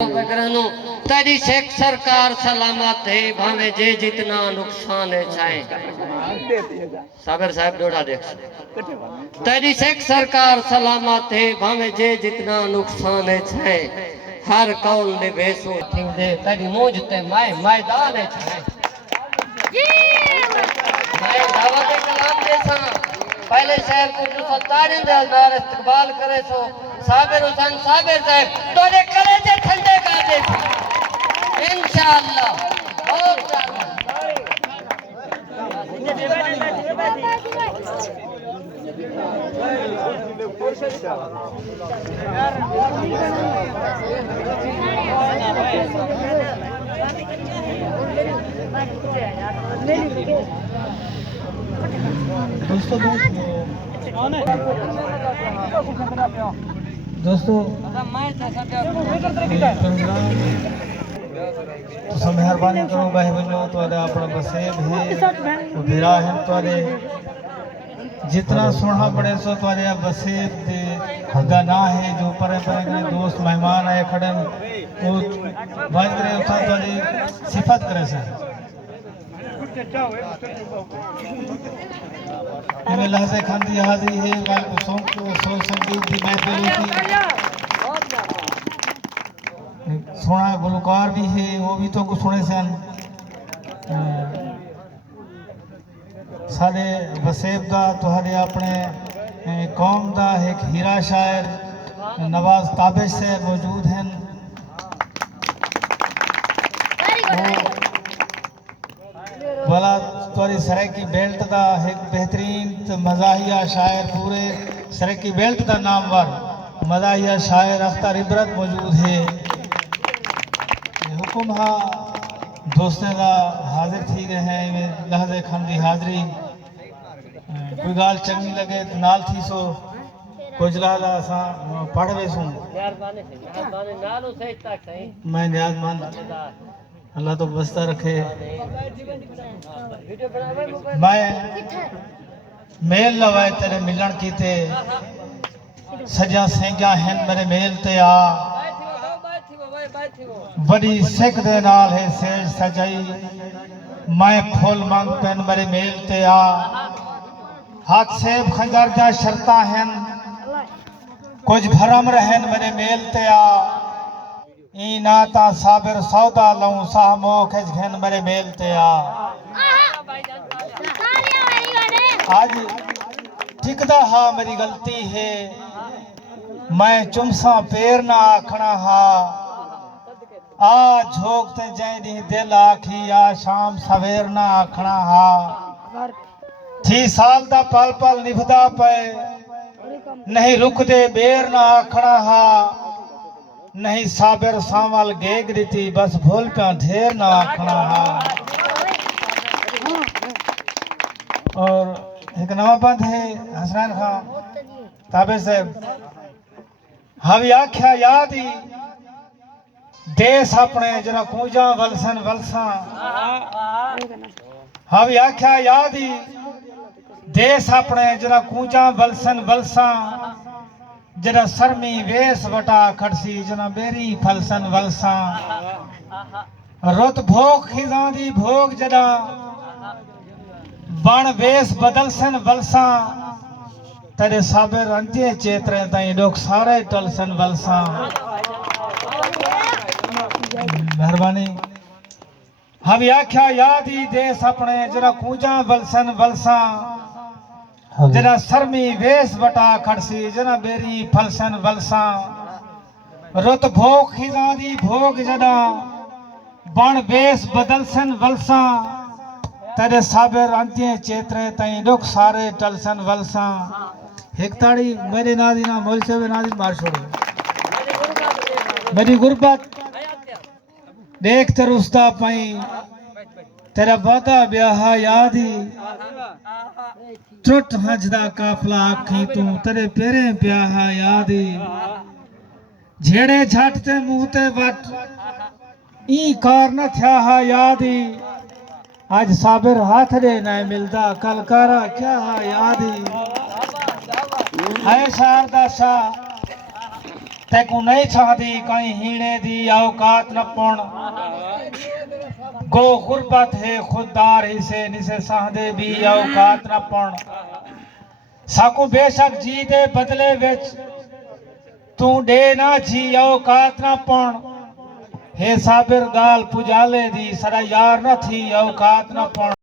तेरी शेख सरकार सलामत है भावे जे जितना नुकसान है छाए सागर साहब डोड़ा देख तेरी शेख सरकार सलामत है भावे जे जितना नुकसान है छाए हर कौल ने बेसो थिंग दे तेरी मौज ते माय मैदान है छाए माय दावत कलाम जैसा पहले शहर को जो सत्तारिन दे नार इस्तकबाल करे सो साबिर हुसैन साबिर साहब तोरे कलेजे ठंडे कर दे इंशाअल्लाह बहुत दोस्तों तो मेहरबानी करो भाई बहनों तो अपना बसेब है भिरा है तो जितना सोना पड़े सो तो बसेब दे हगा ना है जो परे परे दोस्त मेहमान आए खड़े वो बात करे उठा तो सिफत करे से इन्हें लहज़े खांदी हाज़री है वाल को संगीत की महफिल होती सोना गुलकार भी है वो भी तो कुछ सुने सन सारे वसेब दा तुहारे अपने कौम दा एक हीरा शायर नवाज ताबिश से मौजूद हैं वाला तोरी सरायकी बेल्ट दा एक बेहतरीन मज़ाहिया शायर पूरे सरायकी बेल्ट दा नामवर मज़ाहिया शायर अख्तर इबरत मौजूद है हुक्म हा दोस्तों का हाजिर थी गए हैं लहज़े खन की हाज़री कोई गाल चंगी लगे तो नाल थी सो कुछ लाला असा पढ़ वेसूं मैं न्याज़मंद अल्लाह तो बस्ता रखे मैं मेल लवाए तेरे मिलन कीते सजा सेंगा हैं मेरे मेल ते आ बड़ी सिख दे नाल है सेज सजाई मैं फुल मंग पेन मेरे मेल ते आ हाथ सेब खंजर जा शर्ता हैं कुछ भरम रहन मेरे मेल ते आ ई नाता साबिर सौदा लऊं साह मोख घन मेरे मेल ते आ आज ठिकदा हा मेरी गलती है मैं चुमसा पैर ना आखना हा आ झोंकते जै दी दिल आखी आ शाम सवेर ना आखना हा थी साल दा पल पल निभदा पे नहीं रुकदे बेर ना आखना हा नहीं साबिर सावल गेग रीति बस भूल पे ढेर ना आखना हा और एक नवा बंद है हसनैन खान ताबे से हवी आख्या याद ही देश अपने जरा कूजा वलसन वलसा हवी आख्या याद ही देश अपने जरा कूजा वलसन वलसा जरा सरमी वेस वटा खड़सी जना बेरी फलसन वलसा रुत भोग खिजा दी भोग जरा बण वेस बदलसन वलसा तेरे साबिर अंजे चेतरे ताई लोग सारे टलसन वलसा मेहरबानी हम आख्या याद ही देश अपने जरा कूजा वलसन वलसा जरा सरमी वेस वटा खड़सी जना बेरी फलसन वलसा रुत भोग खिजा दी भोग जदा बण वेस बदलसन वलसा तेरे साबिर अंजे चेतरे ताई लोग सारे टलसन वलसा एक ताड़ी मेरे नादीना मोल से नादी मार छोड़ो मेरी गुरबत देख तरुस्ता पाई तेरा वादा ब्याह याद ही त्रुट हजदा काफला आखी तू तेरे पेरे ब्याह याद ही झेड़े झटते मुंह ते वट ई कार न थया याद ही आज साबिर हाथ दे न मिलदा कल कारा क्या याद ही है शारदा शाह तैकू नहीं चाहती कहीं हीणे दी औकात न पौण गो गुरबत है खुददार ही से निसे साहदे भी औकात न पौण साकू बेशक जी दे बदले विच तू डे ना जी औकात न पौण हे साबिर गाल पुजाले दी सदा यार न थी औकात न पौण।